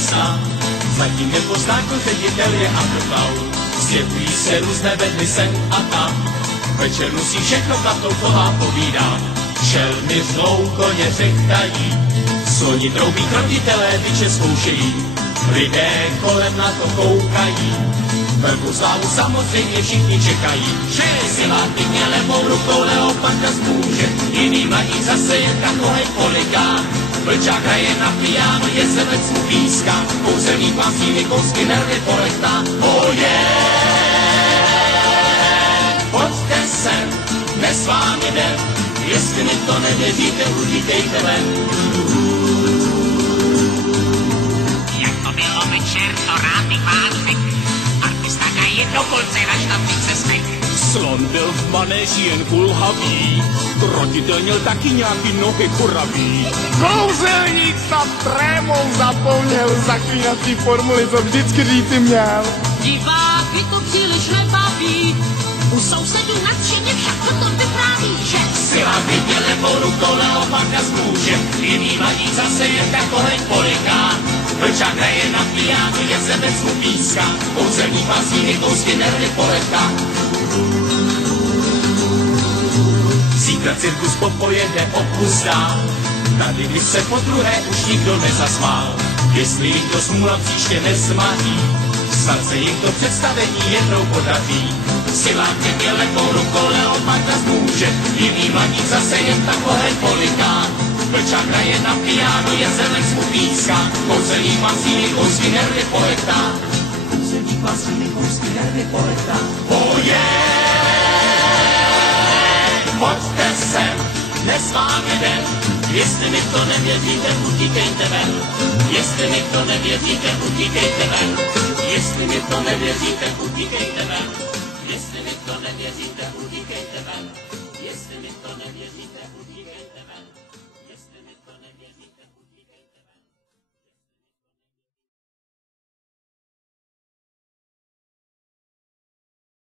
sám. Zatím nepozná, kdo ředitel je underground. Zjevují se různé vedly sem a tam. Večer si všechno Platouková povídá. Šelmy řvou, koně řechtají. Sloni troubí, krotitelé byče zkoušejí. Lidé kolem na to koukají. Velkou slávu samozřejmě všichni čekají. Že si pěkně levou rukou Leopatra zmůže. Jiný mladí zase jen takovej poligán. Vlčák hraje na piano, jezdec mu píská. Kouzelník má síly, kousky nervy polechtá. Pojďte sem, dnes vám jde. Jestli mi to nevěříte, utíkejte ven. Jak to bylo večer, to rád bych vám řekl. Artista hraje do kolce na štapice smech. Slon byl v manéži jen kulhavý, krotitelně měl taky nějaký nohy kuravý. Kouzelník snad trémou zapomněl zaklínací formuly, co vždycky říci měl. Diváky to příliš nebaví, u sousedů nadšeně však o tom vypráví, že Sila pěkně levou rukou Leopatra zmůže. Jiný mladí zase jen takovej poligán. Vlčák hraje na piano, jezdec mu píská. Kouzelník má síly, kousky nervy polechtá. Zítra cirkus popojede opustá. Tady když se podruhé už nikdo nezasmál. Jestli jim to smůla příště nezmaří, snad se jim to představení jednou podaří. Sila pěkně levou rukou Leopatra zmůže. Jiný mladí zase jen takovej poligán. Vlčák hraje na piano, jezdec mu píská. Kouzelník má síly, kousky nervy polechtá. Kouzelník má síly, kousky nervy polechtá. Pojďte sem, dnes vám jde. Jestli mi to nevěříte, utíkejte ven. Jestli mi to nevěříte, utíkejte ven. Jestli mi to nevěříte, utíkejte ven. Jestli mi to nevěříte, utíkejte ven.